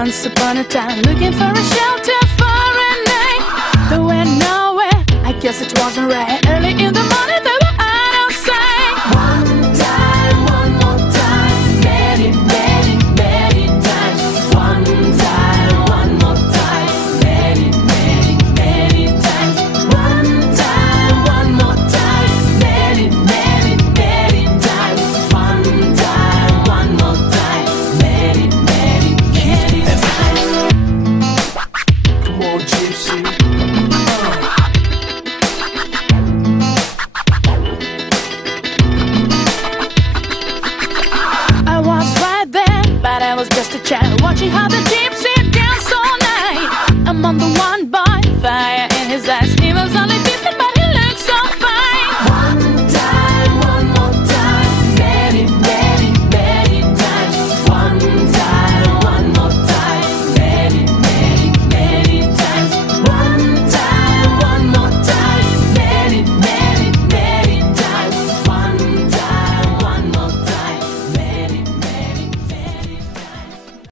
Once upon a time, looking for a shelter for a night. There went nowhere, I guess it wasn't right. Early in the morning, they were out of sight. One time, one more time, many, many, many times. One time, one more time, many, many, many times. One time, one more time, many, many, many times. One time, one more time, many, many, many times. Come on, Gypsy. I was right there, but I was just a child, watching how the